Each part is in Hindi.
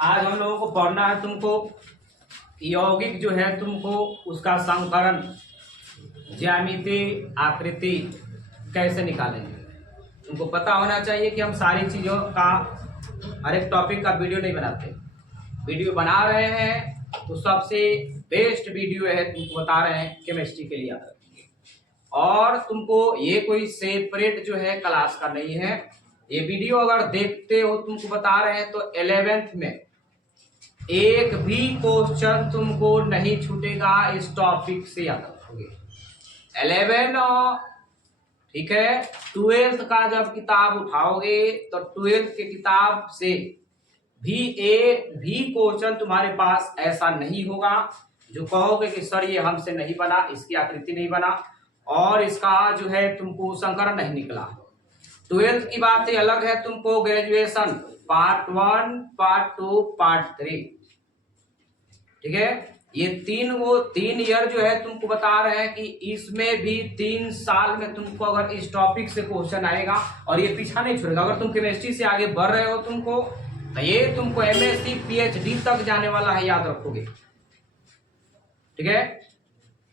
आज हम लोगों को पढ़ना है तुमको यौगिक जो है तुमको उसका संकरण ज्यामिति आकृति कैसे निकालेंगे। तुमको पता होना चाहिए कि हम सारी चीज़ों का हर एक टॉपिक का वीडियो नहीं बनाते, वीडियो बना रहे हैं तो सबसे बेस्ट वीडियो है तुमको बता रहे हैं केमिस्ट्री के लिए याद रखिए। और तुमको ये कोई सेपरेट जो है क्लास का नहीं है, ये वीडियो अगर देखते हो तुमको बता रहे हैं तो 11th में एक भी क्वेश्चन तुमको नहीं छूटेगा इस टॉपिक से याद रखोगे। 11 ठीक है, 12th का जब किताब उठाओगे तो 12th के किताब से भी एक भी क्वेश्चन तुम्हारे पास ऐसा नहीं होगा जो कहोगे कि सर ये हमसे नहीं बना, इसकी आकृति नहीं बना और इसका जो है तुमको संकरण नहीं निकला। 12th की बातें अलग है, तुमको ग्रेजुएशन पार्ट 1 पार्ट 2 पार्ट 3 ठीक है, ये तीन ईयर जो है तुमको बता रहे हैं कि इसमें भी 3 साल में तुमको अगर इस टॉपिक से क्वेश्चन आएगा और ये पीछा नहीं छोड़ेगा। अगर तुम केमिस्ट्री से आगे बढ़ रहे हो तुमको तो ये तुमको एमएससी पीएचडी तक जाने वाला है, याद रखोगे। ठीक है,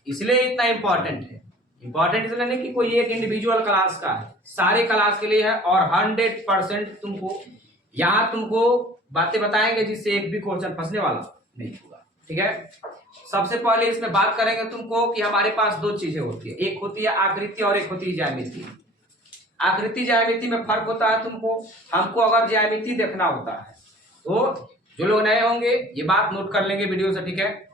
इसलिए इतना इंपॉर्टेंट है। इंपॉर्टेंट इसलिए नहीं कि कोई एक इंडिविजुअल क्लास का है, सारे क्लास के लिए है और 100% तुमको यहाँ तुमको बातें बताएंगे जिससे एक भी क्वेश्चन फंसने वाला नहीं होगा। ठीक है, सबसे पहले इसमें बात करेंगे तुमको कि हमारे पास दो चीजें होती है, एक होती है आकृति और एक होती है ज्यामिति। आकृति ज्यामिति में फर्क होता है तुमको, हमको अगर ज्यामिति देखना होता है तो जो लोग नए होंगे ये बात नोट कर लेंगे वीडियो से। ठीक है,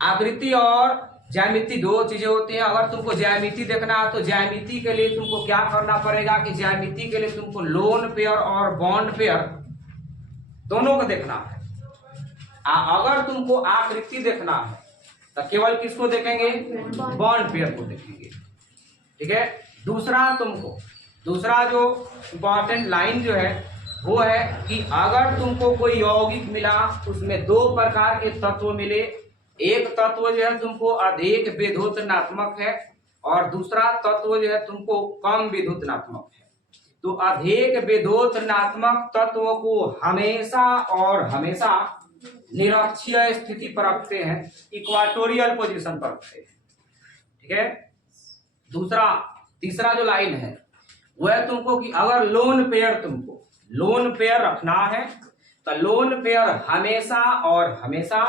आकृति और ज्यामिति दो चीजें होती हैं। अगर तुमको ज्यामिति देखना है तो ज्यामिति के लिए तुमको क्या करना पड़ेगा कि ज्यामिति के लिए तुमको लोन पेयर और बॉन्ड पेयर दोनों को देखना है। अगर तुमको आकृति देखना है तो केवल किसको देखेंगे, बॉन्ड पेयर को देखेंगे। ठीक है, दूसरा जो इंपॉर्टेंट लाइन जो है वो है कि अगर तुमको कोई यौगिक मिला उसमें दो प्रकार के तत्व मिले, एक तत्व जो है तुमको अधिक विद्युतनात्मक है और दूसरा तत्व जो है तुमको कम विद्युतनात्मक है, तो अधिक विद्युतनात्मक तत्व को हमेशा और हमेशा निरक्षीय स्थिति पर रखते हैं, इक्वाटोरियल पोजीशन पर रखते हैं। ठीक है, तीसरा जो लाइन है वह तुमको कि अगर तुमको लोन पेयर रखना है तो लोन पेयर हमेशा और हमेशा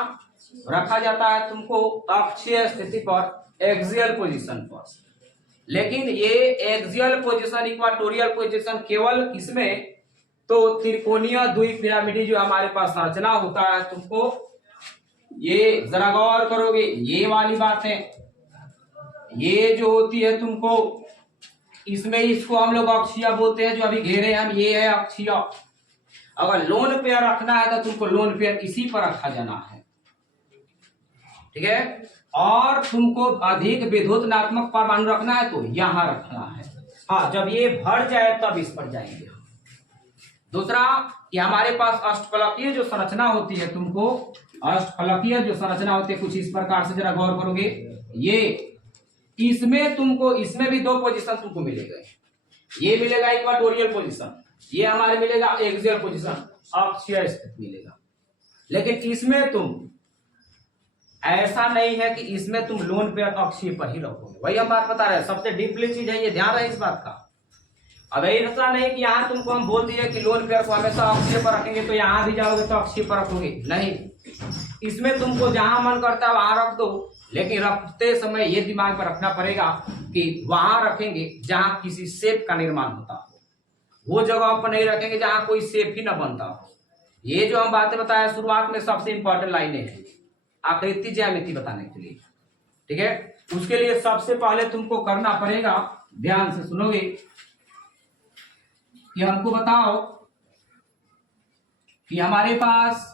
रखा जाता है तुमको अक्षीय स्थिति पर, एक्सियल पोजीशन पर। लेकिन ये एक्सियल पोजीशन इक्वाटोरियल पोजीशन केवल किसमें, तो त्रिकोणीय द्विपिरामिडी जो हमारे पास संरचना होता है तुमको ये जरा गौर करोगे, ये वाली बातें ये जो होती है तुमको इसमें इसको हम लोग अक्षीय बोलते हैं, जो अभी घेरे हम ये है अक्षीय। अगर लोन पेयर रखना है तो तुमको लोन पेयर इसी पर रखा जाना है। ठीक है, और तुमको अधिक विद्युतनात्मक परमाणु रखना है तो यहां रखना है। हाँ, जब ये भर जाए तब इस पर जाएंगे। दूसरा कि हमारे पास अष्टफलकीय जो संरचना होती है, तुमको अष्टफलकीय जो संरचना होती है कुछ इस प्रकार से, जरा गौर करोगे ये इसमें भी दो पोजीशन तुमको मिलेगा। ये मिलेगा इक्वाटोरियल पोजीशन, ये हमारे मिलेगा एक्सियल पोजीशन, अक्षीय स्थिति मिलेगा। लेकिन इसमें तुम ऐसा नहीं है कि इसमें तुम लोन पेयर अक्षीय पर ही रखोगे। वही हम बात बता रहे हैं, सबसे डीपली चीज है, ये ध्यान रहे इस बात का। अब ऐसा नहीं कि यहाँ तुमको हम बोल दिए कि लोन पेयर को हमेशा अक्षीय पर रखेंगे तो यहाँ भी जाओगे तो अक्षीय पर रखोगे, नहीं। इसमें तुमको जहां मन करता है वहां रख दो, लेकिन रखते समय ये दिमाग में रखना पड़ेगा कि वहां रखेंगे जहां किसी शेप का निर्माण होता हो, वो जगह पर नहीं रखेंगे जहां कोई शेप ही न बनता हो। ये जो हम बातें बताया शुरुआत में सबसे इंपॉर्टेंट लाइनें हैं आकृति ज्यामिति बताने के लिए। ठीक है, उसके लिए सबसे पहले तुमको करना पड़ेगा, ध्यान से सुनोगे कि हमको बताओ कि हमारे पास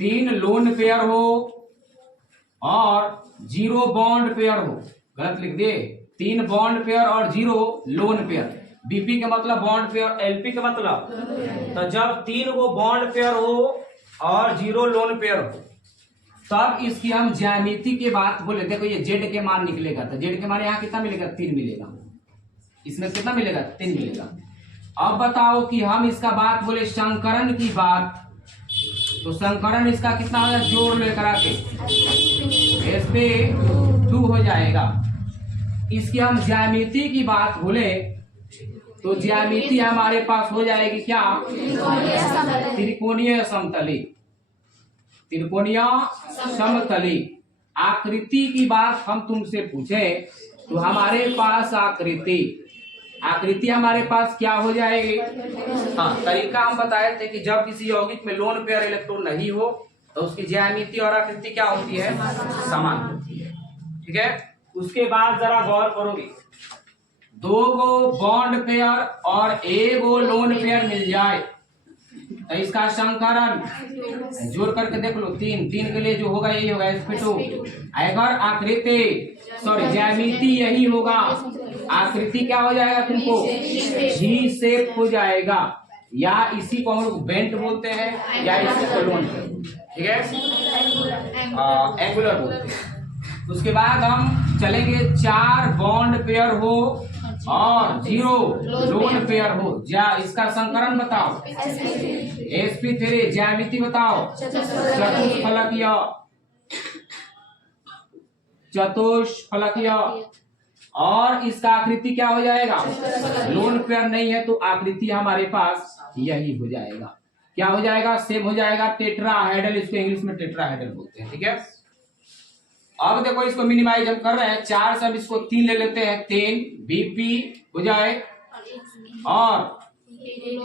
तीन लोन पेयर हो और 0 बॉन्ड पेयर हो। गलत लिख दिए, 3 बॉन्ड पेयर और 0 लोन पेयर। बीपी का मतलब बॉन्ड पेयर, एलपी का मतलब, तो जब 3 वो बॉन्ड पेयर हो और 0 लोन पेयर हो तब इसकी हम ज्यामिति की बात बोले। देखो ये जेड के मान निकलेगा तो जेड के मान यहाँ कितना मिलेगा, 3 मिलेगा। इसमें कितना मिलेगा, 3 मिलेगा। अब बताओ कि हम इसका बात बोले संकरण की बात, तो संकरण इसका कितना हो जाएगा, जोड़ लेकर आके sp2 हो जाएगा। इसकी हम ज्यामिति की बात बोले तो ज्यामिति हमारे पास हो जाएगी क्या, त्रिकोणीय समतली। त्रिकोणीय समतली आकृति की बात हम तुमसे पूछे तो हमारे पास आकृति हमारे पास क्या हो जाएगी। हाँ, तरीका हम बताए थे कि जब किसी यौगिक में लोन पेयर इलेक्ट्रॉन नहीं हो तो उसकी ज्यामिति और आकृति क्या होती है, समान होती है। ठीक है, उसके बाद जरा गौर करोगे, 2 गो बॉन्ड पेयर और 1 गो लोन पेयर मिल जाए तो इसका संकरण जोड़ करके देख लो, 3 के लिए जो होगा यही होगा sp2। अगर आकृति ज्यामिति यही होगा, आकृति क्या हो जाएगा तुमको, जी शेप हो जाएगा, या इसी को हम लोग बेंट बोलते हैं या इसी को लोन, ठीक है, एंगुलर बोलते हैं। उसके बाद हम चलेंगे 4 बॉन्ड पेयर हो और 0 लोन पेयर हो, या इसका संकरण बताओ, sp3। ज्यामिति बताओ, चतुष्फलकीय। और इसका आकृति क्या हो जाएगा, लोन पेयर नहीं है तो आकृति हमारे पास यही हो जाएगा। क्या हो जाएगा, सेम हो जाएगा, टेट्राहेड्रल, इसको इंग्लिश में टेट्राहेड्रल बोलते हैं। ठीक है, अब देखो इसको मिनिमाइज हम कर रहे हैं, 4 से हम इसको 3 ले लेते हैं, 3 बीपी हो जाए और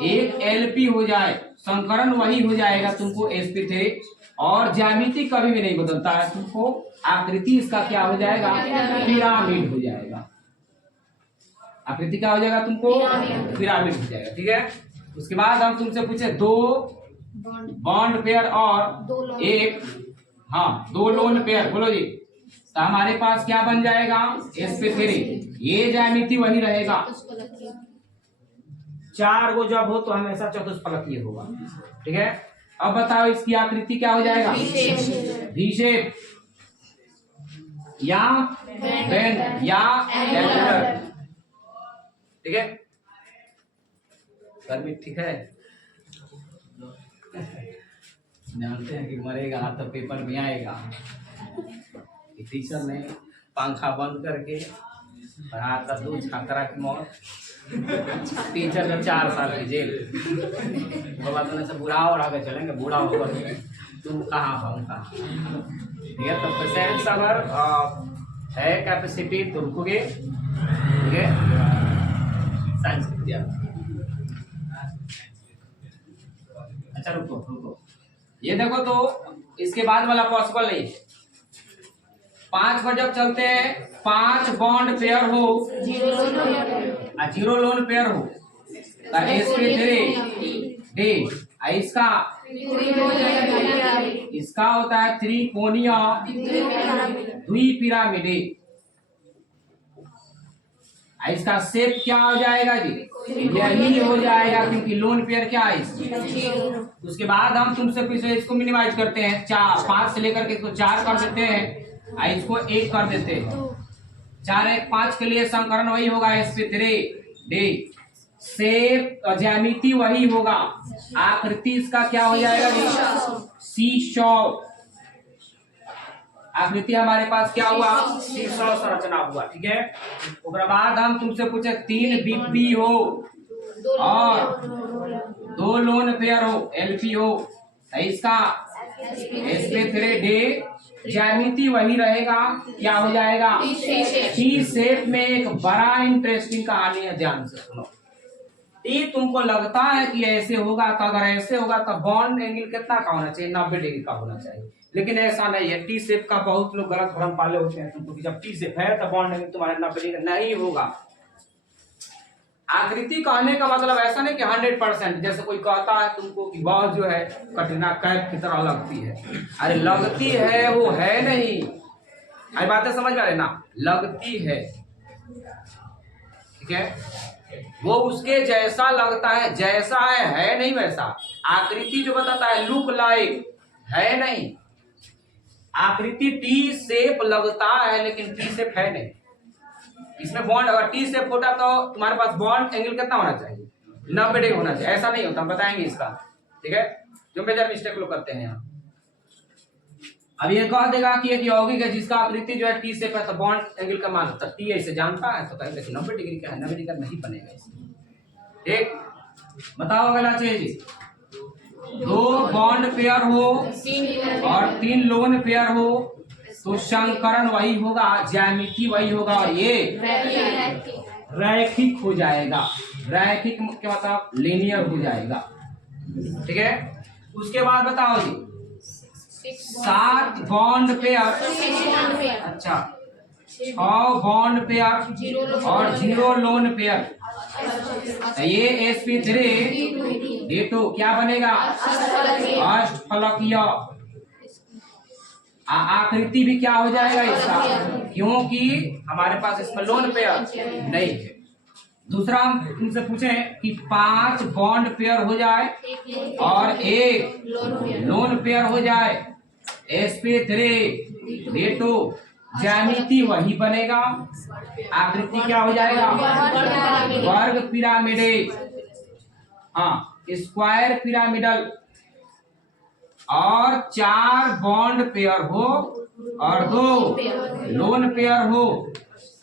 1 एलपी हो जाए, संकरण वही हो जाएगा तुमको sp3। और ज्यामिति कभी भी नहीं बदलता है, तुमको आकृति इसका क्या हो जाएगा, पिरामिड हो जाएगा। आकृति क्या हो जाएगा तुमको, पिरामिड हो जाएगा। ठीक है, उसके बाद हम तुमसे पूछे 2 बॉन्ड पेयर और 2 लोन पेयर, बोलो जी, तो हमारे पास क्या बन जाएगा, sp3। ये ज्यामिति वही रहेगा, 4 गो जब हो तो हमेशा चतुष्फलकीय होगा। ठीक है, अब बताओ इसकी आकृति क्या हो जाएगा, वी शेप या बेंड या एंगुलर। ठीक है, गर्मी ठीक है, जानते हैं कि मरेगा तो पेपर में आएगा। टीचर ने पंखा बंद करके पढ़ा था 2 छात्रा की मौत, टीचर का 4 साल की जेल। बाबा तुमने से बुढ़ा और आगे चलेंगे, बूढ़ा होकर तुम कहाँ पंखा। ठीक है, तो पेशेंट सबर है कैपेसिटी तो रुकोगे। ठीक है, साइंस अच्छा रुको, ये देखो तो इसके बाद वाला पॉसिबल नहीं है। 5 पर जब चलते हैं, 5 बॉन्ड पेयर हो, 0 लोन पेयर हो, sp3 इसका होता है त्रिकोणीय द्विपिरामिड। इसका शेप क्या हो जाएगा जी, यही हो जाएगा, क्योंकि लोन पेयर क्या है इसकी। उसके बाद हम तुमसे पूछे, इसको मिनिमाइज करते हैं, 5 से लेकर के इसको 4 कर देते हैं, इसको 1 कर देते हैं, 4 1 5 के लिए संकरण वही होगा sp3। शेप ज्यामिति वही होगा, आकृति इसका क्या हो जाएगा जी, सीसॉ। आकृति हमारे पास क्या हुआ, सीसॉ संरचना हुआ। ठीक है, उसके बाद हम तुमसे पूछे 3 बीपी हो और 2 लोन पेयर हो, एलपी हो, इसका sp3 ज्यामिति वही रहेगा, क्या हो जाएगा, सी शेप में। एक बड़ा इंटरेस्टिंग कहानी है, ध्यान से सुनो। ये तुमको लगता है कि ऐसे होगा, तो अगर ऐसे होगा तो बॉन्ड एंगल कितना का होना चाहिए, 90 डिग्री का होना चाहिए, लेकिन ऐसा नहीं है। टी शेप का बहुत लोग गलत भ्रम पाले होते हैं तुमको कि जब टी शेप है तो बॉन्ड एंगल तुम्हारे 90 डिग्री नहीं होगा। आकृति कहने का मतलब ऐसा नहीं कि 100%, जैसे कोई कहता है तुमको कि बॉल जो है कटरीना कैफ की तरह लगती है, अरे लगती है, वो है नहीं। आई बातें समझ में लेना, लगती है। ठीक है, वो उसके जैसा लगता है, जैसा है नहीं वैसा। आकृति जो बताता है लुक लाइक, है नहीं। आकृति टी शेप लगता है लेकिन टी शेप है नहीं। इसमें बॉन्ड, अगर टी शेप होता तो तुम्हारे पास बॉन्ड एंगल कितना होना चाहिए, 90 डिग्री होना चाहिए, ऐसा नहीं होता, हम बताएंगे इसका, ठीक है, जो मेजर मिस्टेक लोग करते हैं यहाँ। अब ये कह देगा कि एक यौगिक है जिसका आकृति जो है टी शेप है, तो बॉन्ड एंगल का मान होता है टी, ऐसे जानता है तो कहेंगे 90 डिग्री का है, 90 डिग्री का नहीं बनेगा इसमें। ठीक, बताओ अगला चीज, दो बॉन्ड पेयर हो और 3 लोन पेयर हो तो संकरण वही होगा, ज्यामिति वही होगा और ये रैखिक हो जाएगा। रैखिक क्या मतलब लीनियर हो जाएगा, ठीक है। उसके बाद बताओ जी 7 बॉन्ड पेयर, अच्छा 6 बॉन्ड पेयर और 0 लोन पेयर, ये sp3 D2 क्या बनेगा, अष्टफलकीय। आकृति भी क्या हो जाएगा इसका, क्योंकि हमारे पास इसमें लोन पेयर नहीं है। दूसरा हम तुमसे पूछें कि 5 बॉन्ड पेयर हो जाए और 1 लोन पेयर हो जाए, sp3 D2, ज्यामिति वही बनेगा, आकृति क्या हो जाएगा, वर्ग पिरामिड, हाँ स्क्वायर पिरामिडल। और 4 बॉन्ड पेयर हो और 2 लोन पेयर हो,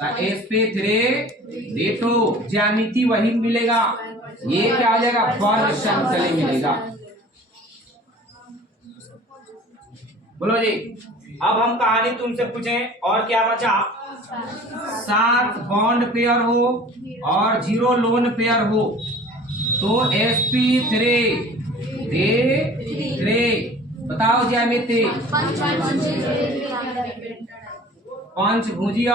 sp3 D2, ज्यामिति वही मिलेगा, ये क्या हो जाएगा, वर्ग समतल मिलेगा। बोलो जी, अब हम कहानी तुमसे पूछें और क्या बचा, 7 बॉन्ड पेयर हो और 0 लोन पेयर हो तो sp3 D3, बताओ ज्यामिति, पंचभुजीय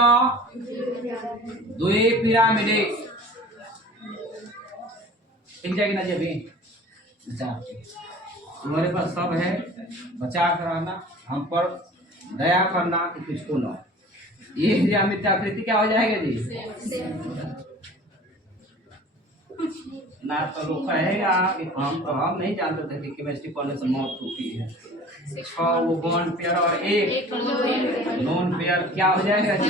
द्विपिरामिड, ठीक जाएगी ना जी। अभी अच्छा तुम्हारे पास सब है, बचा कराना, हम पर दया करना कि किसको ना, ये ज्यामिति आकृति क्या हो जाएगा जी ना। तो लोग कहेगा कि हम नहीं जानते थे कि केमिस्ट्री पढ़ने से मौत होती है। 6 वो बॉन्ड पेयर और 1 लोन पेयर क्या हो जाएगा जी,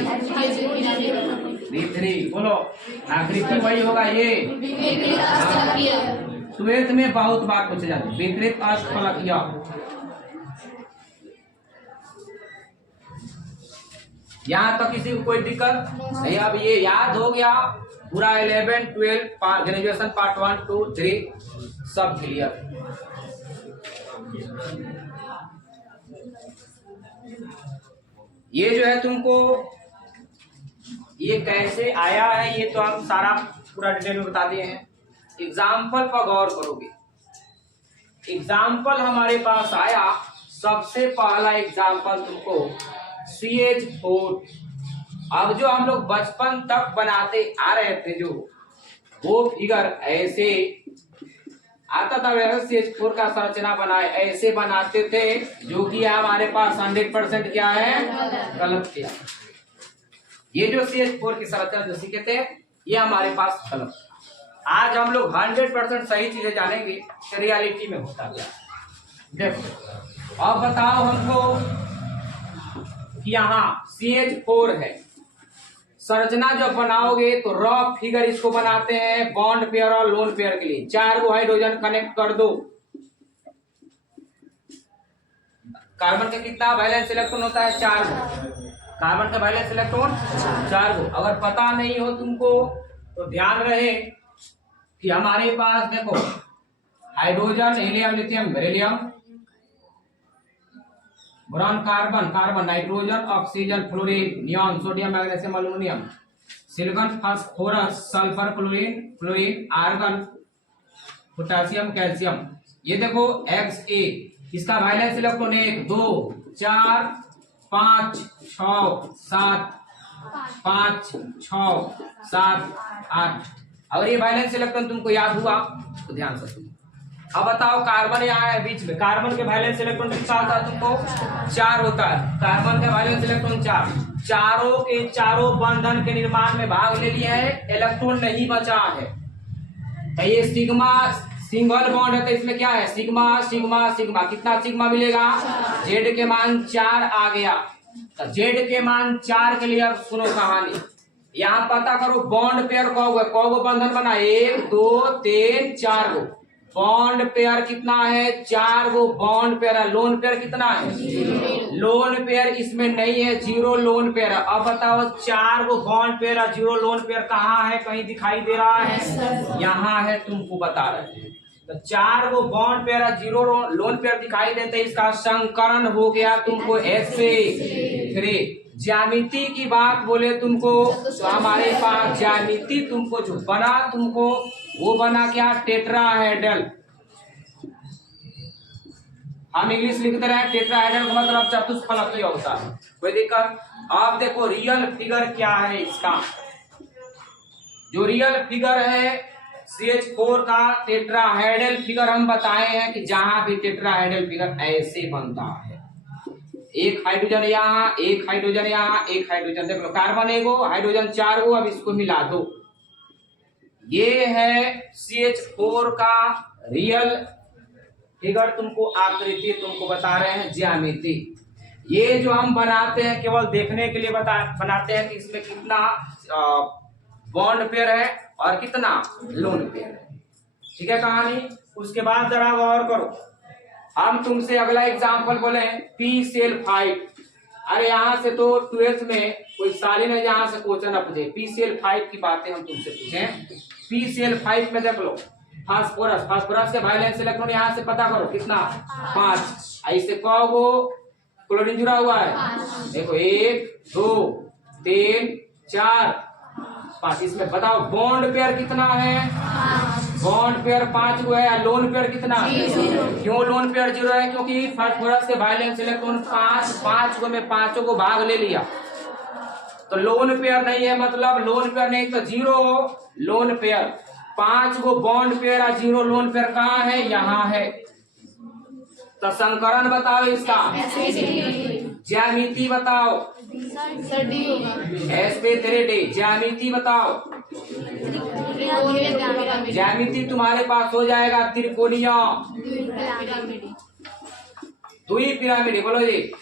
D3। बोलो आकृति वही होगा, ये 12th में बहुत बार पूछे जाते हैं, विकृत अष्टफलकीय। यहाँ तक किसी को कोई दिक्कत नहीं, अब ये याद हो गया पूरा 11, 12 ग्रेजुएशन पार्ट 1, 2, 3 सब क्लियर। ये जो है तुमको ये कैसे आया है ये तो हम सारा पूरा डिटेल में बता दिए हैं। एग्जाम्पल पर गौर करोगे, एग्जाम्पल हमारे पास आया, सबसे पहला एग्जाम्पल तुमको CH4। अब जो हम लोग बचपन तक बनाते आ रहे थे, जो वो फिगर ऐसे आता था, वैसे CH4 का संरचना बनाए ऐसे बनाते थे, जो कि हमारे पास 100% क्या है, गलत किया। ये जो CH4 की संरचना जो सीखे थे ये हमारे पास गलत। आज हम लोग 100% सही चीजें जानेंगे, रियलिटी में होता गया। देखो अब बताओ हमको कि यहाँ CH4 है, संरचना जब बनाओगे तो रफ फिगर इसको बनाते हैं बॉन्ड पेयर और लोन पेयर के लिए। 4 को हाइड्रोजन कनेक्ट कर दो, कार्बन का कितना वैलेंस इलेक्ट्रॉन होता है, 4 को। कार्बन का वैलेंस इलेक्ट्रॉन 4 को। अगर पता नहीं हो तुमको तो ध्यान रहे कि हमारे पास देखो hydrogen, helium, lithium, beryllium, boron, carbon, carbon, nitrogen, oxygen, fluorine, neon, sodium, magnesium, aluminium, silicon, phosphorus, sulphur, chlorine, fluorine, argon, potassium, calcium. ये देखो Xa, इसका वैलेंस इलेक्ट्रॉन 1, 2, 4, 5, 6, 7, 5, 6, 7, 8। अगर ये वैलेंस इलेक्ट्रॉन तुमको याद हुआ तो ध्यान से सुनो। अब बताओ कार्बन यहाँ है बीच में, कार्बन के वैलेंस इलेक्ट्रॉन कितना होता है तुमको, 4 होता है। कार्बन का वैलेंस इलेक्ट्रॉन 4, चारों के चारों बंधन के निर्माण में भाग ले लिया है, इलेक्ट्रॉन नहीं बचा है। तो ये सिग्मा सिंगल बॉन्ड है, तो इसमें क्या है, सिग्मा सिग्मा सिग्मा, कितना सिग्मा मिलेगा, जेड के मान 4 आ गया। तो जेड के मान 4 के लिए अब सुनो कहानी, यहाँ पता करो बॉन्ड पेयर कौ बंधन बना, 1 2 3 4 गो बॉन्ड पेयर कितना है, 4 गो बॉन्ड पेयर है। लोन पेयर कितना है, लोन पेयर इसमें नहीं है, 0 लोन पेयर है। अब बताओ 4 गो बॉन्ड पेयर है, 0 लोन पेयर कहाँ है, कहीं दिखाई दे रहा है, यहाँ है, तुमको बता रहे हैं। तो 4 गो बॉन्ड पेयर है, 0 लोन पेयर दिखाई देते, इसका संकरण हो गया तुमको SA3। ज्यामिति की बात बोले तुमको तो हमारे पास ज्यामिति तुमको जो बना तुमको वो बना क्या, टेट्राहेड्रल। हम इंग्लिश लिखते रहे टेट्राहेड्रल का मतलब चतुष्फलकीय होता है, कोई दिक्कत। अब देखो रियल फिगर क्या है इसका, जो रियल फिगर है CH4 का टेट्राहेड्रल फिगर हम बताए हैं कि जहां भी टेट्राहेड्रल फिगर ऐसे बनता है, एक हाइड्रोजन यहाँ, एक हाइड्रोजन यहाँ, एक हाइड्रोजन, देख लो कार्बन एगो हाइड्रोजन 4 गो, अब इसको मिला दो। ये है CH4 का रियल फिगर, तुमको आकृति तुमको बता रहे हैं, ज्यामिति। ये जो हम बनाते हैं केवल देखने के लिए बनाते हैं कि इसमें कितना बॉन्ड पेयर है और कितना लोन पेयर है, ठीक है कहानी। उसके बाद जरा गौर करो, हम तुमसे अगला एग्जाम्पल बोले PCl5। अरे यहाँ से तो 12th में कोई साली ने यहाँ से क्वेश्चन पूछे, PCl5 की बातें हम तुमसे पूछे। PCl5 में देख लो फास्फोरस के वैलेंस इलेक्ट्रॉन यहाँ से पता करो कितना, 5। ऐसे कौ गो क्लोरीन जुड़ा हुआ है, देखो 1 2 3 4 5। इसमें बताओ बॉन्ड पेयर कितना है, बॉन्ड पेयर 5 गो है, लोन पेयर कितना, क्यों लोन पेयर 0 है, क्योंकि फास्फोरस के वैलेंस इलेक्ट्रॉन 5 गो में 5 को भाग ले लिया, तो लोन पेयर नहीं है, मतलब लोन पेयर नहीं तो 0 लोन पेयर। 5 गो बॉन्ड पेयर और 0 लोन पेयर कहाँ है, यहाँ है। तो संकरण बताओ इसका, ज्यामिति बताओ, sp3d। ज्यामिति बताओ, ज्यामिति तुम्हारे पास हो जाएगा त्रिकोणीय द्विपिरामिडी। बोलो जी,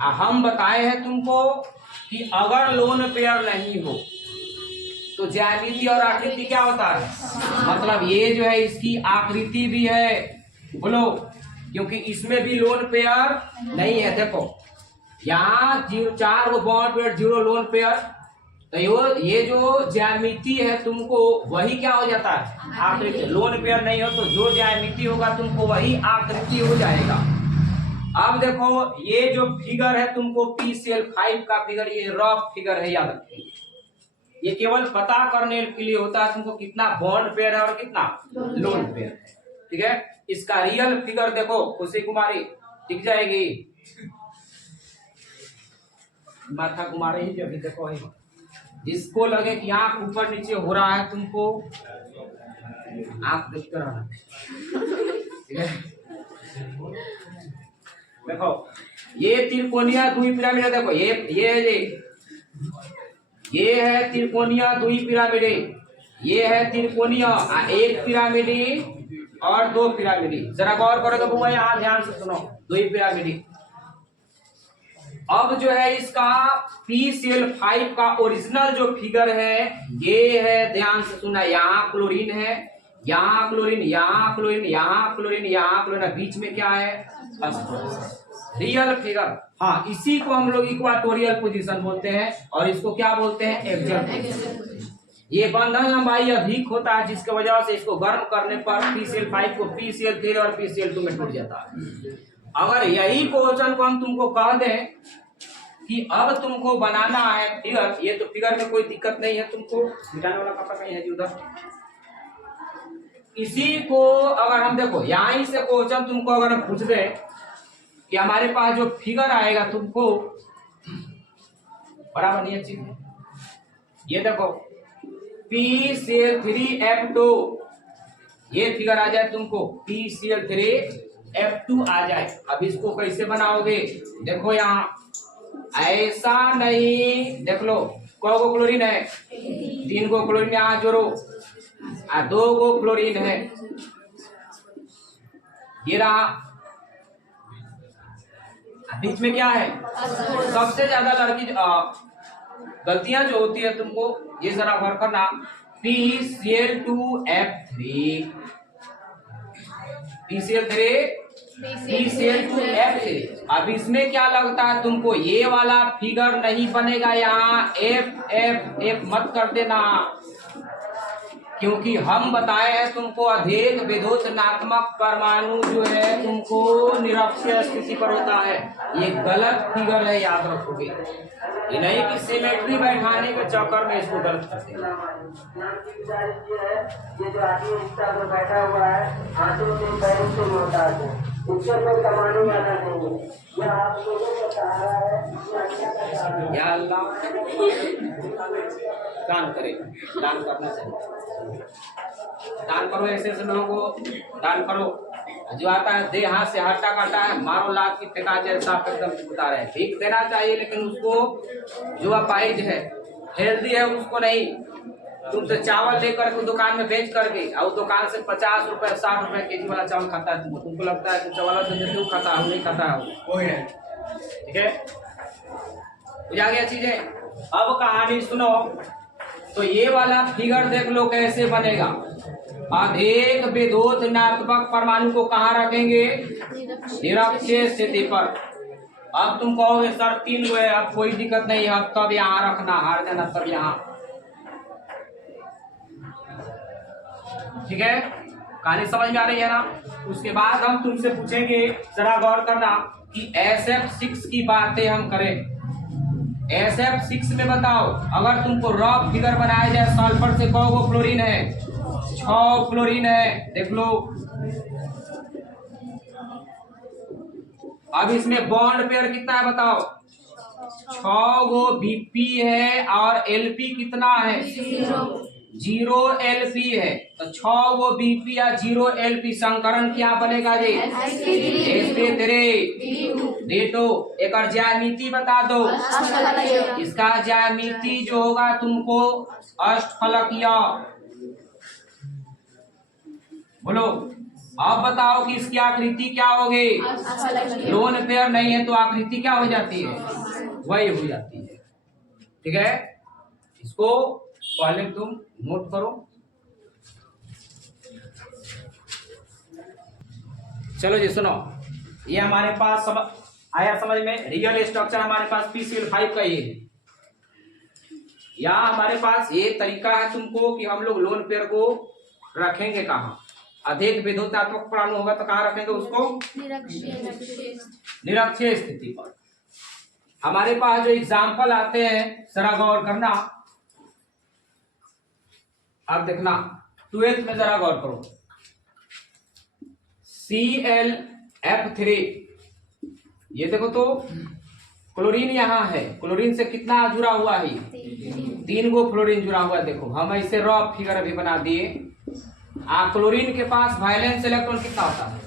हम बताए हैं तुमको कि अगर लोन पेयर नहीं हो तो ज्यामिति और आकृति क्या होता है, मतलब ये जो है इसकी आकृति भी है, बोलो, क्योंकि इसमें भी लोन पेयर नहीं है। देखो यहाँ 4 गो बॉन्ड पेयर, 0 लोन पेयर, तो ये जो ज्यामिति है तुमको वही क्या हो जाता है, आकृति। लोन पेयर नहीं हो तो जो ज्यामिति होगा तुमको वही आकृति हो जाएगा। अब देखो ये जो फिगर है तुमको PCl5 का फिगर, ये रफ फिगर है, याद रखिए। ये केवल पता करने के लिए होता है तुमको कितना बॉन्ड पेयर है और कितना लोन पेयर है, ठीक है। इसका रियल फिगर देखो खुशी कुमारी दिख जाएगी, माथा कुमारी ही जो भी देखो है, जिसको लगे कि आंख ऊपर नीचे हो रहा है तुमको आंख देख कर रहना, ठीक है। देखो ये त्रिकोणीय द्विपिरामिड, देखो ये है त्रिकोणीय द्विपिरामिड, ये है त्रिकोणीय, एक पिरामिडी और 2 पिरामिडी। जरा गौर करोगे बुआ, यहाँ ध्यान से सुनो, द्विपिरामिडी। अब जो है इसका PCl5 का ओरिजिनल जो फिगर है ये है, ध्यान से सुना, यहाँ क्लोरीन है, यहाँ क्लोरीन, यहाँ क्लोरीन, यहाँ क्लोरीन, यहाँ क्लोरीन, बीच में क्या है, रियल फिगर। हाँ, इसी को हम लोग इक्वाटोरियल पोजीशन बोलते हैं और इसको क्या बोलते हैं, एक्सियल पोजीशन। ये बंधन लंबाई अधिक होता है जिसके वजह से इसको गर्म करने पर PCl5 को PCl3 और PCl2 में टूट जाता है। अगर यही क्वेश्चन को हम तुमको कह दें कि अब तुमको बनाना है फिगर, ये तो फिगर में कोई दिक्कत नहीं है, तुमको मिटाने वाला कपड़ा कहीं है जी उधर। इसी को अगर हम देखो यहीं से क्वेश्चन तुमको अगर हम पूछ दे कि हमारे पास जो फिगर आएगा तुमको बराबर नहीं अच्छी, ये देखो PCl3F2, ये फिगर आ जाए तुमको PCl3F2 आ जाए। अब इसको कैसे बनाओगे, देखो यहाँ ऐसा नहीं, देख लो कौ गो क्लोरीन है, 3 गो क्लोरीन यहाँ जोड़ो, 2 गो क्लोरीन है, ये रहा, बीच में क्या है? सबसे ज्यादा लड़की गलतियां जो होती है तुमको ये जरा गौर करना। PCl2F3 PCl2F3। अब इसमें क्या लगता है तुमको? ये वाला फिगर नहीं बनेगा यहाँ, एफ एफ एफ मत कर देना, क्योंकि हम बताए हैं तुमको अधिक विद्युतनात्मक परमाणु जो है तुमको निरक्षीय स्थिति पर होता है। ये गलत फिगर है, याद रखोगे। ये नहीं कि सिमेट्री बैठाने के चक्कर में इसको गलत करते हैं। ये जो आदमी रिश्ता में बैठा हुआ है, हाथों से पैरों से मोहताज है, उससे कोई कमाने वाला नहीं है। यह आप लोगों को सहारा है, या अल्लाह दान करे, दान करना चाहिए। दान करो, ऐसे ऐसे लोगों को दान करो। जो आता है दे हाथ से हट्टा काटा है, मारो लाख की फेंका जैसा एकदम बता रहे हैं। भीख देना चाहिए, लेकिन उसको जो अपाहिज है, हेल्दी है, उसको नहीं। तुमसे चावल लेकर के दुकान में बेच करके और दुकान से 50 रुपए 60 रुपए केजी वाला चावल खाता है, तुमको लगता है कि चावल से क्यों खाता है? नहीं खाता है वो है। ठीक है, बुझा गया चीजें। अब कहानी सुनो। तो ये वाला फिगर देख लो कैसे बनेगा। अधिक विद्युतनात्मक परमाणु को कहाँ रखेंगे? निरक्षीय स्थिति पर। अब तुम कहोगे सर 3 गो है, अब कोई दिक्कत नहीं, अब तब यहाँ रखना, हार जाना तब यहाँ। ठीक है, कहानी समझ में आ रही है ना? उसके बाद हम तुमसे पूछेंगे, जरा गौर करना कि SF6 की बातें हम करें। SF6 में बताओ, अगर तुमको रफ फिगर बनाया जाए, सल्फर से कौ गो फ्लोरीन है? 6 फ्लोरीन है, देख लो। अब इसमें बॉन्ड पेयर कितना है बताओ? 6 गो BP है और LP कितना है? 0 LP है। तो 6 गो BP या 0 LP संकरण क्या बनेगा जी? sp3 D2। एक ज्यामिति बता दो। इसका ज्यामिति जो होगा तुमको अष्टफलकीय। बोलो, अब बताओ कि इसकी आकृति क्या होगी? लोन पेयर नहीं है तो आकृति क्या हो जाती है? वही हो जाती है। ठीक है, इसको पहले तुम नोट करो। चलो जी सुनो, ये हमारे पास आया समझ में। रियल स्ट्रक्चर हमारे पास PCl5 का ये है। यहाँ हमारे पास ये तरीका है तुमको कि हम लोग लोन पेयर को रखेंगे कहाँ? अधिक विद्युतात्मक परमाणु होगा तो कहाँ रखेंगे उसको? निरक्षीय स्थिति पर। हमारे पास जो एग्जाम्पल आते हैं जरा गौर करना। अब देखना 12th में जरा गौर करो। ClF3, ये देखो तो क्लोरीन यहाँ है, क्लोरीन से कितना जुड़ा हुआ है? 3 गो फ्लोरीन जुड़ा हुआ है। देखो हम ऐसे रफ फिगर अभी बना दिए। क्लोरीन के पास वैलेंस इलेक्ट्रॉन कितना होता है?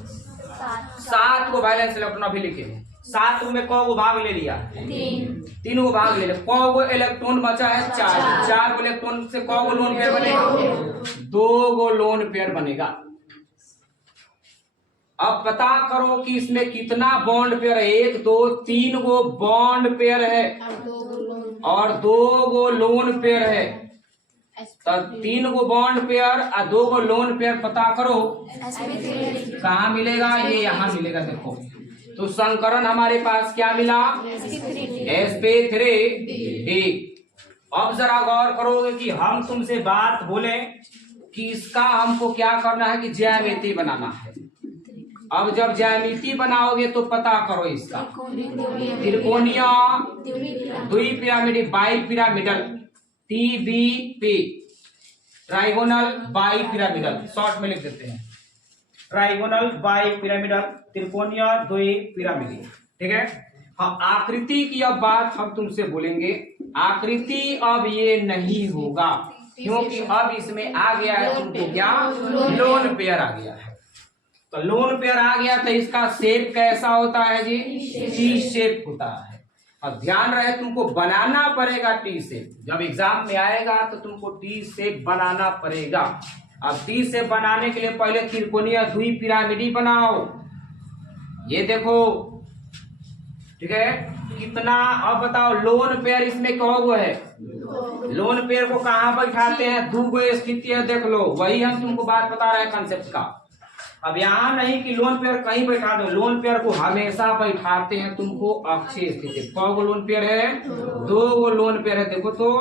7 गो वैलेंस इलेक्ट्रॉन अभी लिखे हैं। 7 में कौ गो भाग ले लिया? 3 गो भाग ले लिया। कौ गो इलेक्ट्रॉन बचा है? 4 गो इलेक्ट्रॉन से कौ गो लोन पेयर बनेगा? 2 गो लोन पेयर बनेगा। अब पता करो कि इसमें कितना बॉन्ड पेयर है? 1 2 3 गो बॉन्ड पेयर है और 2 गो लोन पेयर है। तो 3 गो बॉन्ड पेयर और 2 गो लोन पेयर पता करो कहाँ मिलेगा? ये यहाँ मिलेगा। देखो तो संकरण हमारे पास क्या मिला? sp3D। अब जरा गौर करोगे कि हम तुमसे बात बोले कि इसका हमको क्या करना है कि ज्यामिति बनाना है। अब जब ज्यामिति बनाओगे तो पता करो इसका त्रिकोणीय द्विपिरामिड bipyramidal TBP, trigonal bipyramidal, short में लिख देते हैं ट्राइगोनल बाइपिरामिडल, त्रिकोणीय द्विपिरामिडी। ठीक है, हम आकृति की अब बात हम तुमसे बोलेंगे। आकृति अब ये नहीं होगा क्योंकि अब इसमें आ गया है तुमको क्या? लोन पेयर आ गया है। तो लोन पेयर आ गया तो इसका शेप कैसा होता है जी? टी शेप होता है। अब ध्यान रहे तुमको बनाना पड़ेगा टी शेप। जब एग्जाम में आएगा तो तुमको टी शेप बनाना पड़ेगा। अब टी शेप बनाने के लिए पहले त्रिकोणीय द्विपिरामिडी बनाओ। ये देखो ठीक है। कितना, अब बताओ लोन पेयर इसमें कहोगो है, लोन पेयर को कहाँ बैठाते हैं, दो गो स्थिति है, देख लो, वही हम तुमको बात बता रहे हैं कंसेप्ट का। अब यहाँ नहीं कि लोन पेयर कहीं बैठा दो, लोन पेयर को हमेशा बैठाते हैं तुमको अक्षीय स्थिति। कौ गो लोन पेयर है, दो गो लोन पेयर है। देखो तो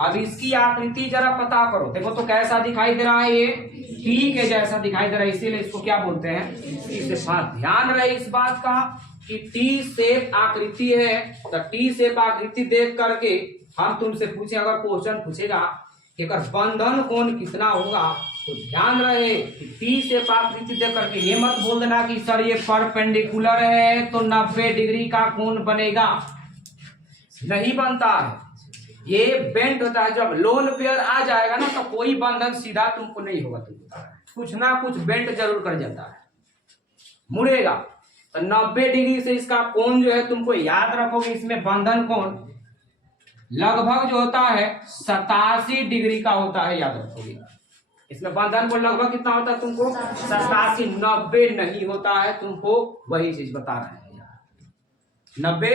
अब इसकी आकृति जरा पता करो, देखो तो कैसा दिखाई दे रहा है, ये टी के जैसा दिखाई दे रहा है, इसीलिए इसको क्या बोलते हैं, इसे। ध्यान रहे इस बात का कि टी शेप आकृति है, तो टी शेप आकृति देख करके हम तुमसे पूछे, अगर क्वेश्चन पूछेगा कि अगर बंधन कोण कितना होगा, तो ध्यान रहे कि टी शेप आकृति देख करके ये मत बोल देना कि सर ये परपेंडिकुलर है तो 90 डिग्री का कोण बनेगा, नहीं बनता है, ये बेंड होता है। जब लोन पेयर आ जाएगा ना तो कोई बंधन सीधा तुमको नहीं होगा, तुमको कुछ ना कुछ बेंड जरूर कर जाता है, मुड़ेगा। तो 90 डिग्री से इसका कोण जो है तुमको याद रखोगे, इसमें बंधन कोण लगभग जो होता है 87 डिग्री का होता है, याद रखोगे। इसमें बंधन कोण लगभग कितना होता है तुमको 87, 90 नहीं होता है, तुमको वही चीज बता रहे हैं 90,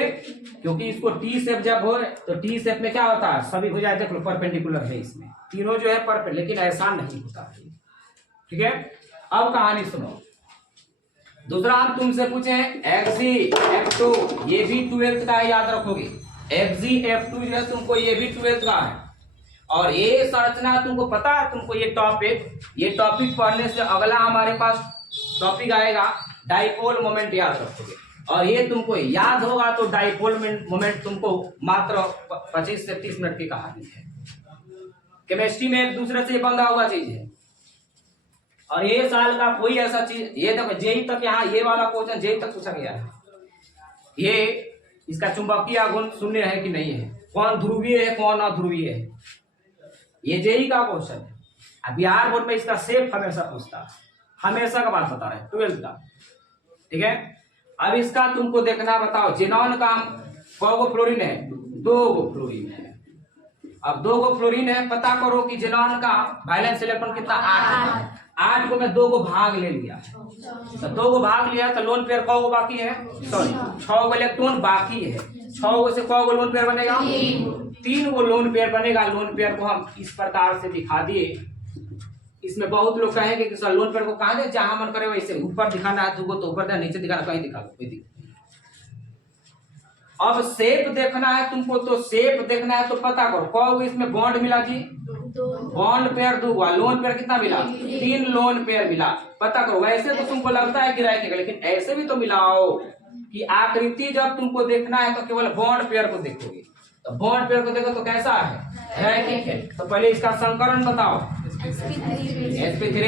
क्योंकि इसको टी शेप जब हो तो टी शेप में क्या होता है, सभी हो जाए, देख लो परपेंडिकुलर है, इसमें तीनों जो है परपेंडिकुलर, लेकिन ऐसा नहीं होता है, ठीक है। अब कहानी सुनो। दूसरा हम तुमसे पूछे एक्सी F2, ये भी 12th का है, याद रखोगे। एक्सी F2 जो है तुमको ये भी 12th का है, और ये संरचना तुमको पता है, तुमको ये टॉपिक पढ़ने से अगला हमारे पास टॉपिक आएगा डाइपोल मोमेंट, याद रखोगे। और ये तुमको याद होगा तो डाइपोल मोमेंट तुमको मात्र 25 से 30 मिनट की कहानी है। केमिस्ट्री में एक दूसरे से बंधा हुआ चीज है, और ये साल का कोई ऐसा चीज, ये देखो जेई तक, यहाँ ये वाला क्वेश्चन जेई तक पूछा गया है, ये इसका चुंबकीय गुण शून्य है कि नहीं है, कौन ध्रुवीय है कौन अध्रुवीय है, ये जेई का क्वेश्चन है। बिहार बोर्ड में इसका शेप हमेशा पूछता है, हमेशा का बात बता रहे हैं 12th का, ठीक है। अब इसका तुमको देखना, बताओ जेनॉन का कौ गो फ्लोरीन है, 2 गो फ्लोरीन है। अब 2 गो फ्लोरीन है, पता करो कि जेनॉन का वैलेंस इलेक्ट्रॉन कितना, 8 को मैं 2 गो भाग ले लिया, तो 2 गो भाग लिया तो लोन पेयर कौ गो बाकी है, सॉरी 6 गो इलेक्ट्रॉन बाकी है, 6 गो से कौ गो लोन पेयर बनेगा, 3 गो लोन पेयर बनेगा। लोन पेयर को हम इस प्रकार से दिखा दिए। इसमें बहुत लोग कहेंगे कि सर लोन पेयर को कहा दे, जहां मन करे वैसे, ऊपर दिखाना है तुमको तो ऊपर, नीचे दिखाना कहीं दिखा लो, कोई दिक्कत नहीं। अब शेप देखना है तुमको, तो शेप देखना है तो पता करो कौ इसमें बॉन्ड मिला जी, बॉन्ड पेयर 2 हुआ, लोन पेयर कितना मिला, 3 लोन पेयर मिला, पता करो। वैसे तो तुमको लगता है कि रैखिक, लेकिन ऐसे भी तो मिलाओ कि आकृति जब तुमको देखना है तो केवल बॉन्ड पेयर को देखोगे, तो बॉन्ड पेयर को देखो तो कैसा है, रैखिक है। तो पहले इसका संकरण बताओ, sp3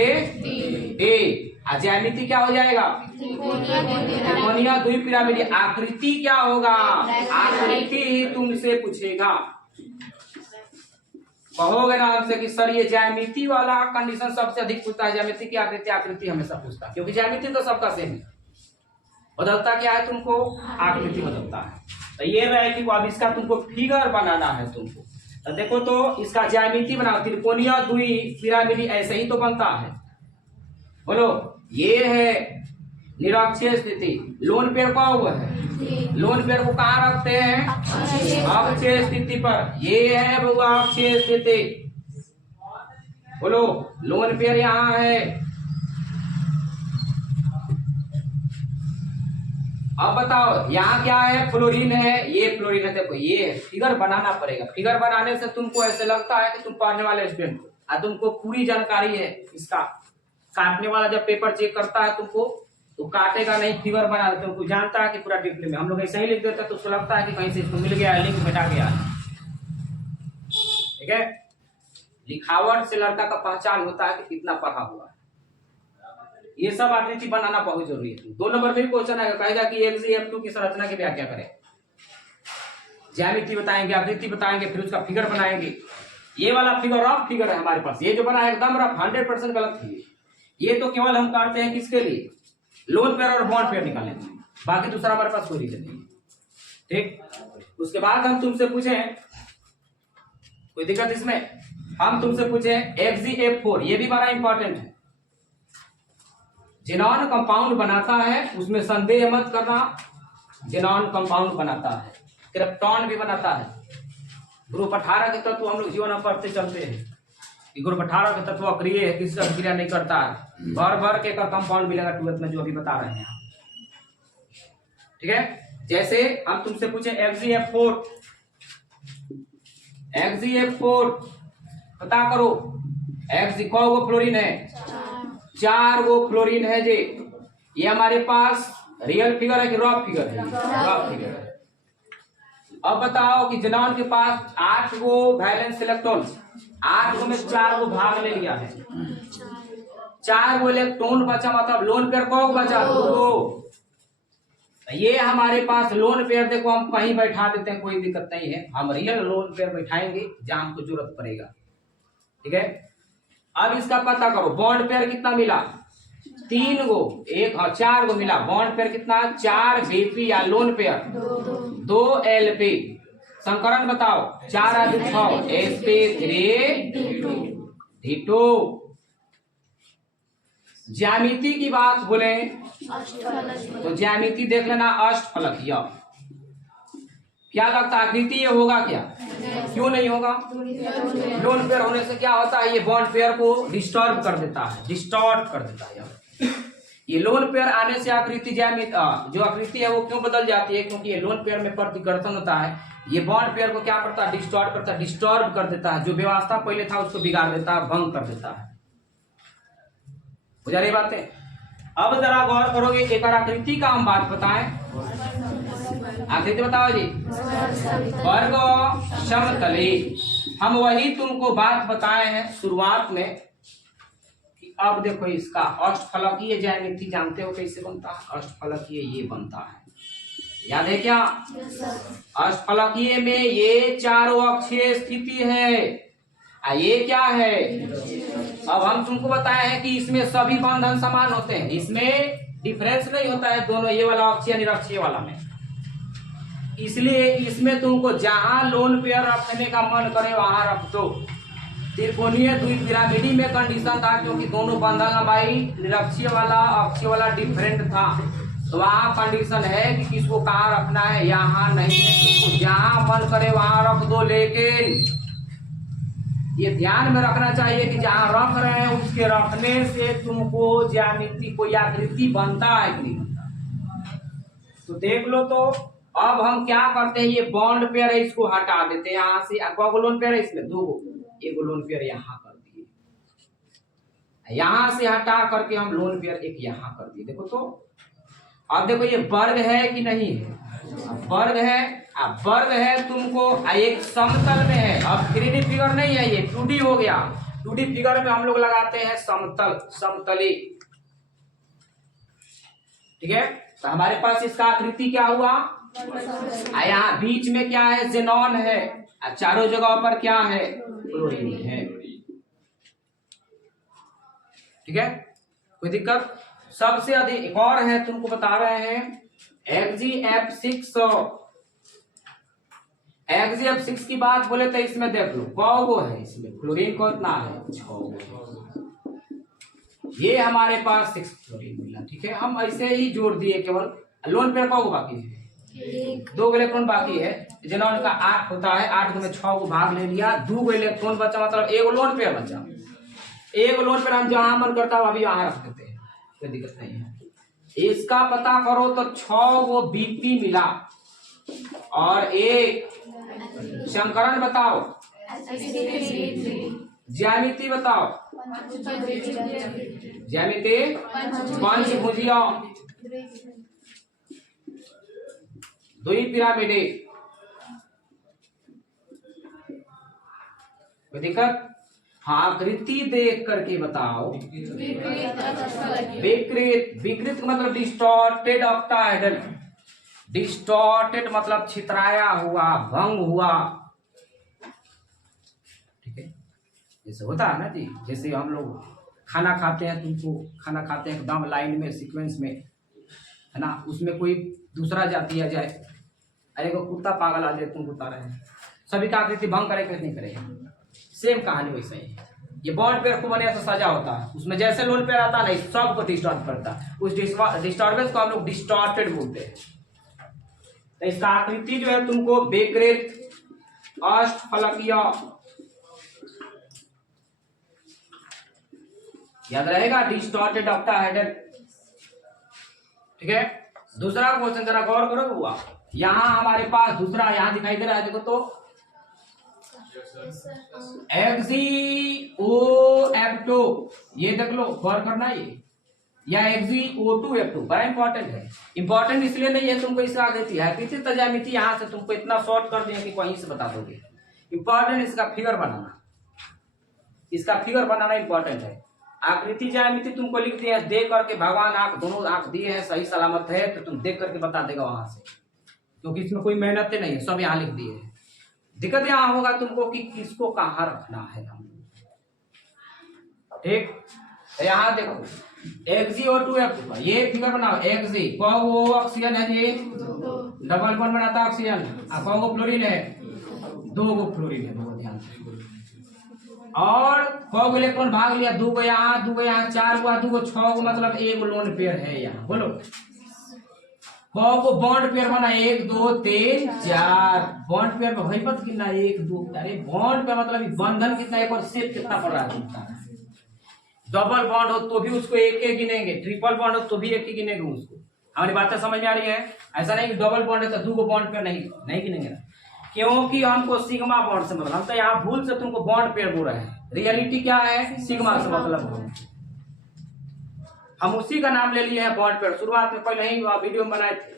ज्यामिति क्या हो जाएगा, त्रिकोणीय द्विपिरामिडीय। आकृति क्या होगा, आकृति ही तुमसे पूछेगा, कहोगे ना हमसे कि सर ये ज्यामिति वाला कंडीशन सबसे अधिक पूछता है, ज्यामिति की आकृति हमेशा पूछता है, क्योंकि ज्यामिति तो सबका सेम है, बदलता क्या है तुमको, आकृति बदलता है। तो ये रहे कि अब इसका तुमको फिगर बनाना है तुमको, तो देखो तो इसका ज्यामिति बनाओ, त्रिकोणीय द्विपिरामिडीय ऐसे ही तो बनता है, बोलो। ये है निरक्षीय स्थिति, लोन पेयर का हुआ है, लोन पेयर को कहाँ रखते हैं, अक्षीय स्थिति पर, ये है बउआ अक्षीय स्थिति, बोलो। लोन पेयर यहाँ है, अब बताओ यहाँ क्या है, फ्लोरीन है, ये फ्लोरीन है, देखो ये फिगर बनाना पड़ेगा। फिगर बनाने से तुमको ऐसे लगता है कि तुम पढ़ने वाले स्टूडेंट हो, तुमको पूरी जानकारी है इसका। काटने वाला जब पेपर चेक करता है तुमको, तो काटेगा नहीं, फिगर बना देते, तुमको जानता है कि पूरा डिटेल में। हम लोग ऐसे ही लिख देते तो उसको लगता है कि कहीं से इसको मिल गया है, लिंक बैठा गया है, ठीक है। लिखावट से लड़का का पहचान होता है कि कितना पढ़ा हुआ है। ये सब आकृति बनाना बहुत जरूरी है। 2 नंबर में भी क्वेश्चन आएगा, कहेगा कि एक्सी F2 की संरचना की व्याख्या करें, ज्यामिति बताएंगे, आकृति बताएंगे, फिर उसका फिगर बनाएंगे। ये वाला फिगर रफ फिगर है हमारे पास, ये जो बना है एकदम रफ, 100% गलत है। ये तो केवल हम काटते हैं किसके लिए, लोन पेयर और बॉन्ड पेयर निकालने के लिए, बाकी दूसरा हमारे पास कोई रीजन नहीं, ठीक। उसके बाद हम तुमसे पूछे, कोई दिक्कत इसमें, हम तुमसे पूछे XgF4, ये भी बड़ा इंपॉर्टेंट है। जेनॉन कंपाउंड बनाता है, उसमें संदेह मत करना, जेनॉन कंपाउंड बनाता है, क्रिप्टॉन भी बनाता है। ग्रुप 18 के तत्व हम लोग जीवन में पढ़ते चलते हैं कि ग्रुप 18 के तत्व अक्रिय है, किसी से अभिक्रिया नहीं करता है। भर भर के कंपाउंड मिलेगा 12th में जो अभी बता रहे हैं। ठीक है, जैसे हम तुमसे पूछे XgF4 पता करो। Xg कौ गो फ्लोरीन है? 4 गो फ्लोरीन है जी। ये हमारे पास रियल फिगर है कि रॉ फिगर है? रॉ फिगर है। अब बताओ कि जेनॉन के पास 8 गो वैलेंस इलेक्ट्रॉन, 8 गो में 4 गो भाग ले लिया है, 4 गो इलेक्ट्रॉन बचा, मतलब लोन पेयर कौ बचा? 2 गो। ये हमारे पास लोन पेयर देखो हम कहीं बैठा देते हैं, कोई दिक्कत नहीं है। हम रियल लोन पेयर बैठाएंगे जहां हमको जरूरत पड़ेगा। ठीक है, अब इसका पता करो। बॉन्ड पेयर कितना मिला? 3 गो, 1 और 4 गो मिला। बॉन्ड पेयर कितना? 4 BP या लोन पेयर 2 LP। संकरण बताओ। 4 अधिक 6 sp3 ज्यामिति की बात बोले तो ज्यामिति देख लेना, अष्टफलकीय। क्या लगता है आकृति ये होगा क्या? क्यों नहीं होगा? लोन पेयर होने से क्या होता है, ये बॉन्ड पेयर को डिस्टर्ब कर देता है, डिस्टॉर्ट कर देता है। ये लोन पेयर आने से आकृति ज्यामिति जो आकृति है वो क्यों बदल जाती है? क्योंकि ये लोन पेयर में प्रतिकर्षण होता है। ये बॉन्ड पेयर को क्या करता है? डिस्टॉर्ट करता है, डिस्टर्ब कर देता है। जो व्यवस्था पहले था उसको बिगाड़ देता है, भंग कर देता है। बुझा रही बातें? अब जरा गौर करोगे, एक आकृति का हम बात बताएं। आकृति बताओ जी। वर्ग समतली। हम वही तुमको बात बताए हैं शुरुआत में कि अब देखो इसका अष्टफलकीय ज्यामिति जानते हो कैसे बनता है? अष्टफलकीय ये बनता है, याद है क्या? अष्टफलकीय में ये चारों अक्षीय स्थिति है। ये क्या है? अब हम तुमको बताए हैं कि इसमें सभी बंधन समान होते हैं, इसमें डिफरेंस नहीं होता है दोनों, ये वाला अक्षीय निरक्षीय वाला में। इसलिए इसमें तुमको जहां लोन पेयर रखने का मन करे वहां रख दो। त्रिकोणीय द्विपिरामिडी में कंडीशन था, क्योंकि दोनों बंधन लंबाई निरक्षीय वाला अक्षीय वाला डिफरेंट था, तो वहां कंडीशन है कि किसको कहाँ रखना है, यहाँ नहीं है। तुमको जहां मन करे वहां रख दो, लेकिन ये ध्यान में रखना चाहिए कि जहां रख रहे हैं उसके रखने से तुमको ज्यामिति कोई आकृति बनता है कि नहीं बनता। तो देख लो। तो अब हम क्या करते हैं, ये बॉन्ड पेयर है इसको हटा देते हैं यहाँ से। कौ गो लोन पेयर है इसमें? 2 गो। 1 गो लोन पेयर यहाँ कर दिए, यहां से हटा करके हम लोन पेयर एक यहाँ कर दिए। देखो तो अब देखो ये वर्ग है कि नहीं है? वर्ग है। अब वर्ग है तुमको एक समतल में है। अब 3D फिगर नहीं है, ये 2D हो गया। 2D फिगर में हम लोग लगाते हैं समतल, समतली। ठीक है, तो हमारे पास इसका आकृति क्या हुआ? यहाँ बीच में क्या है? जेनॉन है। चारों जगह पर क्या है? क्लोरीन है। ठीक है, कोई दिक्कत? सबसे अधिक एक और है तुमको बता रहे हैं, XgF6 की बात बोले तो इसमें देख लो कौ गो है, इसमें क्लोरीन को इतना है 6 गो। ये हमारे पास 6 क्लोरीन मिला। ठीक है, हम ऐसे ही जोड़ दिए। केवल लोन पेयर कौ गो बाकी है? 2 इलेक्ट्रॉन बाकी है। जेनॉन का 8 होता है, 8 में 6 को भाग ले लिया, 2 गो इलेक्ट्रॉन बचा, मतलब 1 लोन पेयर बचा। 1 लोन पेयर हम जहां मन करता है अभी यहाँ रख देते हैं, कोई दिक्कत नहीं है। इसका पता करो तो 6 गो BP मिला और एक संकरण बताओ, ज्यामिति बताओ। ज्यामिति पंचभुजीय द्विपिरामिडी। कोई दिक्कत? हाँ, आकृति देख करके बताओ। विकृत, विकृत मतलब डिस्टॉर्टेड ऑक्टाहेड्रल। डिस्टॉर्टेड मतलब छितराया हुआ, भंग हुआ। ठीक है, जैसे होता है ना जी, जैसे हम लोग खाना खाते हैं, तुमको खाना खाते हैं एकदम लाइन में सीक्वेंस में, है ना, उसमें कोई दूसरा जाति आ जाए, अरे को कुत्ता पागल आ जाए, तुम बता रहे हैं, सभी का आकृति भंग करेगा नहीं करेगा? सेम कहानी वैसा ही है। ये बॉन्ड पेयर खूब बढ़िया से सजा होता है, उसमें जैसे लोन पेयर आता है ना, सबको डिस्टॉर्ट करता है। उस डिस्टॉर्बेंस को हम लोग डिस्टॉर्टेड बोलते हैं। तो इसका आकृति जो है तुमको बेक्रेल अष्टफलकीय याद रहेगा, डिस्टॉर्टेड ऑक्टाहेड्रल। ठीक है, दूसरा क्वेश्चन जरा गौर करो हुआ, यहाँ हमारे पास दूसरा यहाँ दिखाई दे रहा है, देखो तो XeO2F2, ये देख लो, गौर करना ये, या XeO2F2 बड़ा इंपॉर्टेंट है। इंपॉर्टेंट इसलिए नहीं है, तुमको इसका देती है किसी तजामिति, यहाँ से तुमको इतना शॉर्ट कर दिया कि वहीं से बता दोगे। इंपॉर्टेंट इसका फिगर बनाना, इसका फिगर बनाना इंपॉर्टेंट है। आकृति ज्यामिति तुमको लिख दिया है, देख करके भगवान आंख, दोनों आंख दिए हैं, सही सलामत है तो तुम देख करके बता देगा वहां से, क्योंकि इसमें कोई मेहनत नहीं है, सब यहाँ लिख दिए है। दिक्कत यहाँ होगा तुमको कि किसको कहाँ रखना है हम। ठीक, यहाँ देखो XeO2F2 ये फिगर बनाओ। Xe कौगो ऑक्सीजन है, ये डबल बॉन्ड बनाता है ऑक्सीजन, कौगो फ्लोरीन है, 2 गो फ्लोरीन है, बहुत ध्यान से। और कौगो इलेक्ट्रॉन भाग लिया, 2 गो यहाँ 2 गो यहाँ, 4 गो 2 गो 6 गो, मतलब 1 लोन पेयर है यहाँ। बोलो कौगो बॉन्ड पेयर बना, 1 2 3 4 बॉन्ड पेयर भाई मत गिनना, 1 2, अरे बॉन्ड पेयर मतलब बंधन कितना, एक और सेट कितना पड़ रहा है। डबल बॉन्ड हो तो भी उसको एक एक गिनेंगे, ट्रिपल बॉन्ड हो तो भी एक ही गिनेंगे उसको। हमारी बातें समझ में आ रही है? ऐसा नहीं कि डबल बॉन्ड है तो 2 गो बॉन्ड पेयर नहीं गिनेंगे, क्योंकि हमको सिग्मा बॉन्ड से मतलब, हम तो यहाँ भूल से तुमको बॉन्ड पेयर बोल रहे हैं, रियलिटी क्या है, सिग्मा से मतलब हम उसी का नाम ले लिए हैं बॉन्ड पेयर। शुरुआत में पहले ही वीडियो में बनाए थे।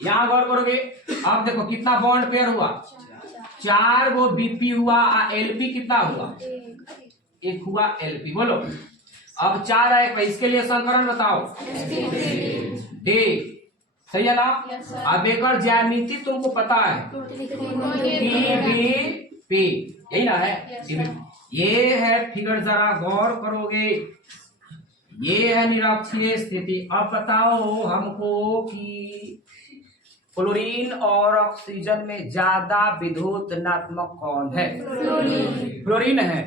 यहाँ गौर करोगे, अब देखो कितना बॉन्ड पेयर हुआ, 4 गो बीपी हुआ, एलपी कितना हुआ, 1 हुआ एलपी। बोलो अब 4 आए, इसके लिए संकरण बताओ, डी सही है ना। अब एक ज्यामिति तुमको पता है, पी यही ना है, ये है फिगर, जरा गौर करोगे, ये है निरक्षीय स्थिति। अब बताओ हमको कि फ्लोरीन और ऑक्सीजन में ज्यादा विद्युत ऋणात्मक कौन है? फ्लोरीन है।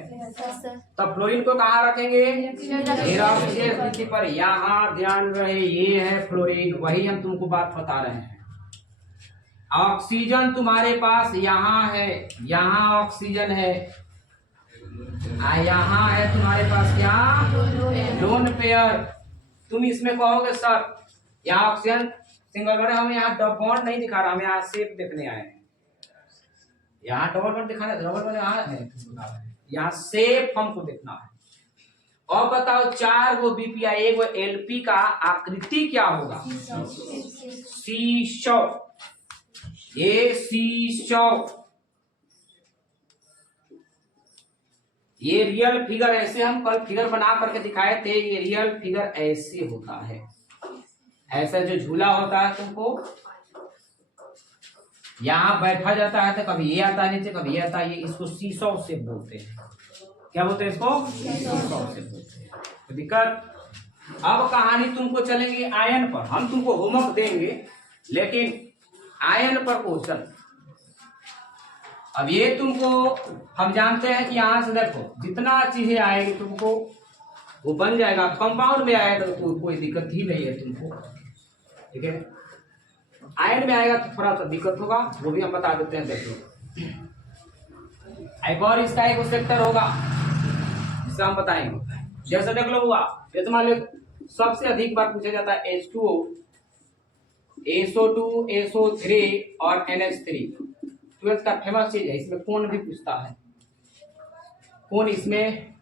तब फ्लोरीन को कहाँ रखेंगे? निरक्षीय स्थिति पर। यहाँ ध्यान रहे, ये है फ्लोरीन, वही हम तुमको बात बता रहे हैं। ऑक्सीजन तुम्हारे पास यहाँ है, यहाँ ऑक्सीजन है, यहाँ है तुम्हारे पास क्या, लोन पेयर। तुम इसमें कहोगे सर यहाँ ऑक्सीजन सिंगल बॉन्ड, हम यहाँ डबल बॉन्ड नहीं दिखा रहा, हम यहाँ शेप देखने आए हैं। यहाँ डबल बॉन्ड दिखाना, डबल बॉन्ड यहाँ है, यहाँ शेप हमको देखना है। और बताओ 4 गो बीपीआई 1 गो एलपी का आकृति क्या होगा? सीशौ, ये सीशौ, ये रियल फिगर ऐसे हम कल फिगर बना करके दिखाए थे, ये रियल फिगर ऐसे होता है। ऐसा जो झूला होता है तुमको यहाँ बैठा जाता है, तो कभी ये आता है नीचे, कभी ये आता है, ये इसको सीसौ से बोलते हैं। क्या बोलते हैं इसको? सीसौ से बोलते हैं। तो दिक्कत, अब कहानी तुमको चलेगी आयन पर, हम तुमको होमवर्क देंगे, लेकिन आयन पर क्वेश्चन। अब ये तुमको हम जानते हैं कि यहाँ से देखो जितना चीजें आएगी तुमको वो बन जाएगा। कंपाउंड में आएगा तो कोई दिक्कत ही नहीं है तुमको, ठीक है। आयन में आएगा तो थोड़ा सा दिक्कत होगा, वो भी हम बता देते हैं। देख लो एक और इसका एक सेक्टर होगा जिसका हम बताएंगे। जैसे देख लो हुआ, जैसे मान लो सबसे अधिक बार पूछा जाता है H2O, SO2, SO3 और NH3। 12th का फेमस चीज है, इसमें कौन भी पूछता है, कौन इसमें,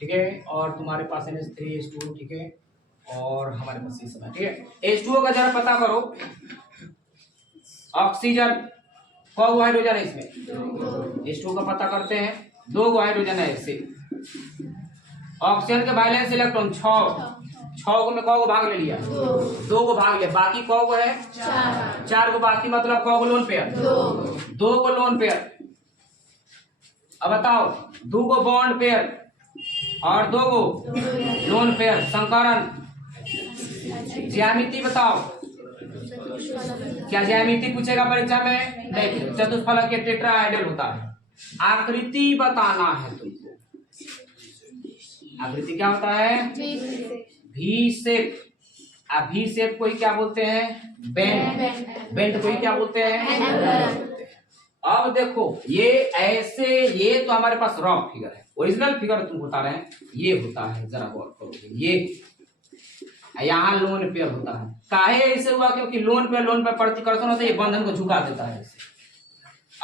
ठीक है। और तुम्हारे पास NH3, H2O, ठीक है, और हमारे पास ये सब है, ठीक है। H2O का जरा पता करो, ऑक्सीजन कौ गो हाइड्रोजन है इसमें? H2O का पता करते हैं, 2 गो हाइड्रोजन है इससे। ऑक्सीजन के वैलेंस इलेक्ट्रॉन 6 में कौ गो भाग ले लिया? 2 गो भाग लिया, बाकी कौ गो है? 4 गो, बाकी मतलब कौ गो लोन पेयर? 2 गो लोन पेयर। अब बताओ 2 गो बॉन्ड पेयर और 2 गो लोन पेयर, संकरण। ज्यामिति बताओ, क्या ज्यामिति पूछेगा परीक्षा में? नहीं, चतुष्फलक के टेट्राहेड्रल होता है। आकृति बताना है तुमको। आकृति क्या होता है? V shape. अभी शेप को ही क्या बोलते हैं? बेंड। बेंड को ही क्या बोलते हैं? अब देखो ये ऐसे, ये तो हमारे पास रॉ फिगर है, ओरिजिनल फिगर तुम बता रहे हैं ये होता है, जरा गौर करोगे ये यहाँ लोन पेयर होता है। काहे ऐसे हुआ? क्योंकि लोन पेयर प्रतिकर्षण से ये बंधन को झुका देता है ऐसे।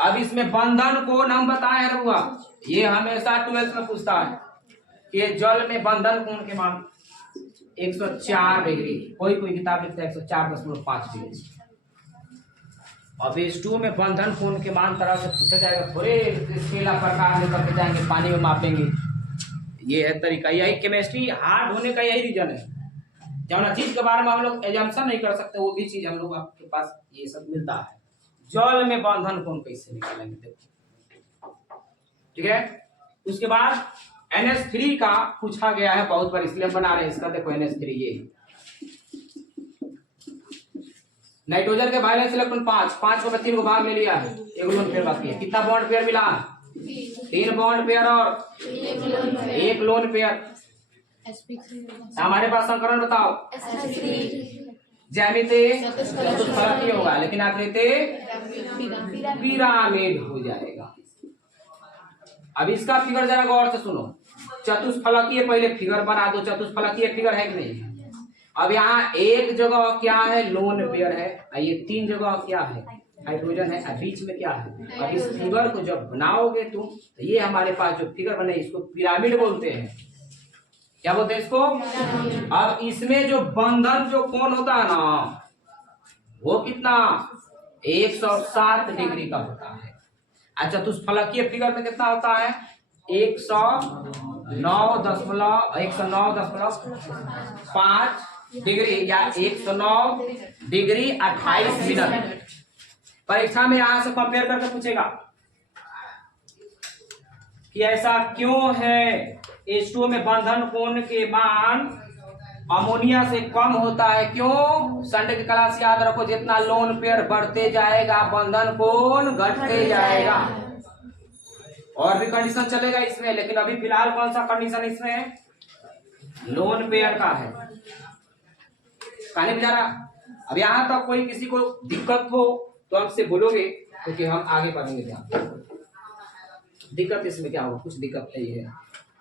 अब इसमें बंधन कोण हम बताए हैं रहुआ, ये हमेशा 12th में पूछता है कि जल में बंधन कोण के मान 104 डिग्री, कोई किताब लिखता है 104.5 डिग्री। अब H2O में बंधन कोण के मान तरह से पूछा जाएगा, थोड़े स्केला प्रकार लेकर के जाएंगे पानी में मापेंगे। ये है तरीका, यही केमिस्ट्री हार्ड होने का यही रीजन है। जब चीज के बारे में हम लोग एजम्पशन नहीं कर सकते, वो भी चीज हम लोग आपके पास ये सब मिलता है। जल में बंधन कोण कैसे निकालेंगे देखो, ठीक है। उसके बाद NH3 का पूछा गया है बहुत बार, इसलिए हम बना रहे हैं इसका। देखो NH3 ये नाइट्रोजन के वायलेंस इलेक्ट्रॉन 5 को 3 को भाग में लिया है, एक लोन पेयर बाकी है। कितना बॉन्ड पेयर मिला? 3 बॉन्ड पेयर और एक लोन पेयर। हमारे पास संकरण बताओ। ज्यामिति चतुष्फलकीय होगा, लेकिन आकृति पिरामिड हो जाएगा। अब इसका फिगर जरा गौर से सुनो। चतुष्फलकीय पहले फिगर बना दो, चतुष्फलकीय फिगर है कि नहीं? अब यहाँ एक जगह क्या है? लोन पेयर है। ये 3 जगह क्या है? हाइड्रोजन है। बीच में क्या है? अब इस फिगर को जब बनाओगे तुम, तो ये हमारे पास जो फिगर बने इसको पिरामिड बोलते हैं। क्या बोलते हैं इसको? अब इसमें जो बंधन जो कोण होता है ना, वो कितना? 107 डिग्री का होता है। अच्छा, चतुष्फलकीय फिगर में कितना होता है? 109.5 डिग्री या 109 डिग्री 28 मिनट। परीक्षा में यहां से कंपेयर करके पूछेगा कि ऐसा क्यों है? H2O में बंधन कोण के मान अमोनिया से कम होता है। क्यों? संडे की क्लास याद रखो, जितना लोन पेयर बढ़ते जाएगा बंधन कोण घटते जाएगा। और भी कंडीशन चलेगा इसमें, लेकिन अभी फिलहाल कौन सा कंडीशन इसमें है? लोन पेयर का है। कहने भी जा रहा। अब यहाँ तक कोई किसी को दिक्कत हो तो हमसे बोलोगे, क्योंकि हम आगे बढ़ेंगे। ध्यान, दिक्कत इसमें क्या होगा? कुछ दिक्कत नहीं है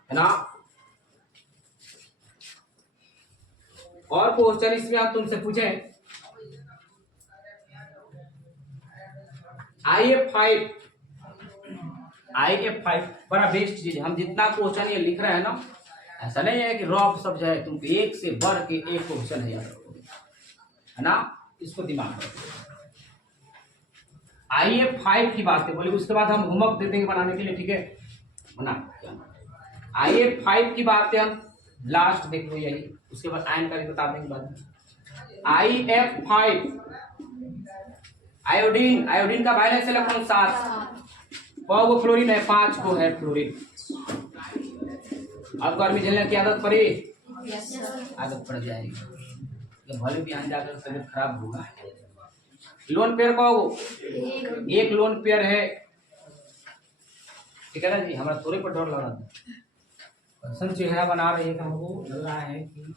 ना। और क्वेश्चन इसमें आप तुमसे पूछे IF5 बड़ा बेस्ट चीज है। हम जितना क्वेश्चन ये लिख रहे हैं ना, ऐसा नहीं है कि रॉफ सब है, तुम एक से बढ़ के एक क्वेश्चन है याद रखोगे, है ना। इसको दिमाग में IF5 की बात है बोले, उसके बाद हम होमवर्क दे देंगे बनाने के लिए, ठीक है। बना IF5 की बात है, हम लास्ट देख लो यही, उसके बाद आयन का भी बता देंगे बाद में। IF5 आयोडीन का वायलेंस इलेक्ट्रॉन 7, वो फ्लोरीन है, 5 को है फ्लोरीन। अब गर्मी झेलने की आदत पड़ी, आदत पड़ जाएगी, भले भी यहाँ जाकर तबियत खराब होगा। लोन पेयर का एक लोन पेयर है, ठीक है ना जी। हमारा थोड़े पर डर लग रहा था, सन चेहरा बना रही है कि हमको लग रहा है कि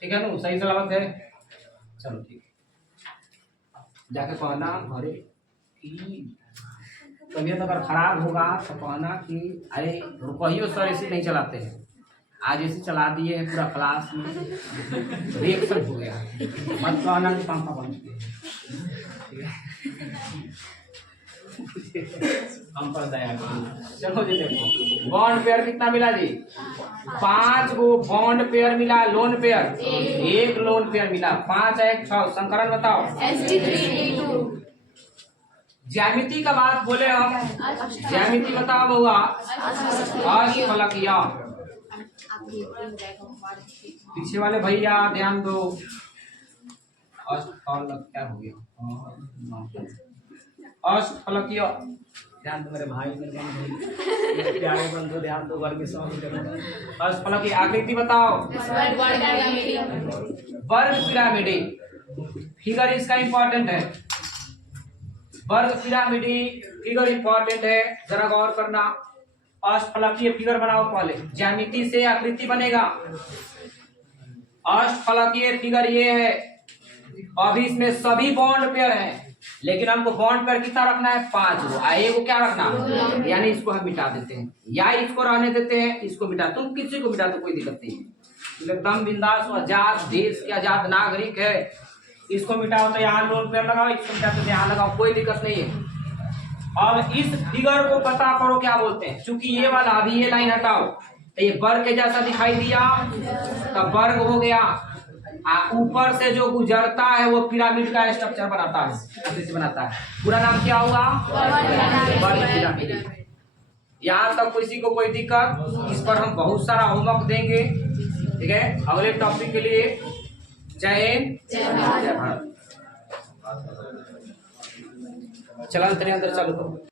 ठीक है ना, सही सलामत है। चलो ठीक, जाके कहना घरे कि तबियत अगर खराब होगा तो कहना कि अरे रुपये सर ऐसे नहीं चलाते हैं, आज ऐसे चला दिए हैं पूरा क्लास में रिएक्शन हो गया, मत कहना कि पंखा बंद किए, ठीक है। हम पर दया करो। चलो जी, देखो बॉन्ड पेयर कितना मिला जी? 5 गो बॉन्ड पेयर मिला, लोन पेयर एक लोन पेयर मिला, 5 है 6। संकरण बताओ। ज्यामिति का बात बोले हम, ज्यामिति बताओ बहुआ। अष्टफलकीय, पीछे वाले भैया ध्यान दो। अष्टफलक क्या हो गया? अष्टफलकीय ध्यान दो मेरे भाई, मेरे प्यारे बंधु, ध्यान दो। वर्ग अष्टफलकीय आकृति बताओ। वर्ग पिरामिडी फिगर इसका इंपॉर्टेंट है, वर्ग पिरामिडी फिगर इंपॉर्टेंट है, जरा गौर करना। अष्टफलकीय फिगर बनाओ पहले, ज्यामिति से आकृति बनेगा। अष्टफलकीय फिगर ये है। अभी इसमें सभी बॉन्ड पेयर हैं, लेकिन हमको बॉन्ड पेयर कितना रखना है? 5 गो। आए को क्या रखना है? यानी इसको हम मिटा देते हैं या इसको रहने देते हैं, इसको मिटा। तुम किसी को मिटा दो, कोई दिक्कत नहीं है। तुम एकदम बिंदास हो, आजाद देश के आजाद नागरिक है। इसको मिटाओ तो यहाँ लोन पेयर लगाओ, इसको मिटाओ तो यहाँ लगाओ, कोई दिक्कत नहीं है। अब इस फिगर को पता करो क्या बोलते हैं। चूंकि ये वाला अभी ये लाइन हटाओ तो ये वर्ग के जैसा दिखाई दिया, तब वर्ग हो गया। ऊपर से जो गुजरता है वो पिरामिड का स्ट्रक्चर बनाता है, आकृति बनाता है। पूरा नाम क्या होगा? वर्ग पिरामिड। यहाँ तक किसी को कोई दिक्कत? इस पर हम बहुत सारा होमवर्क देंगे, ठीक है। अगले टॉपिक के लिए जय हिंद जय भारत। चलन अंदर चालू करो।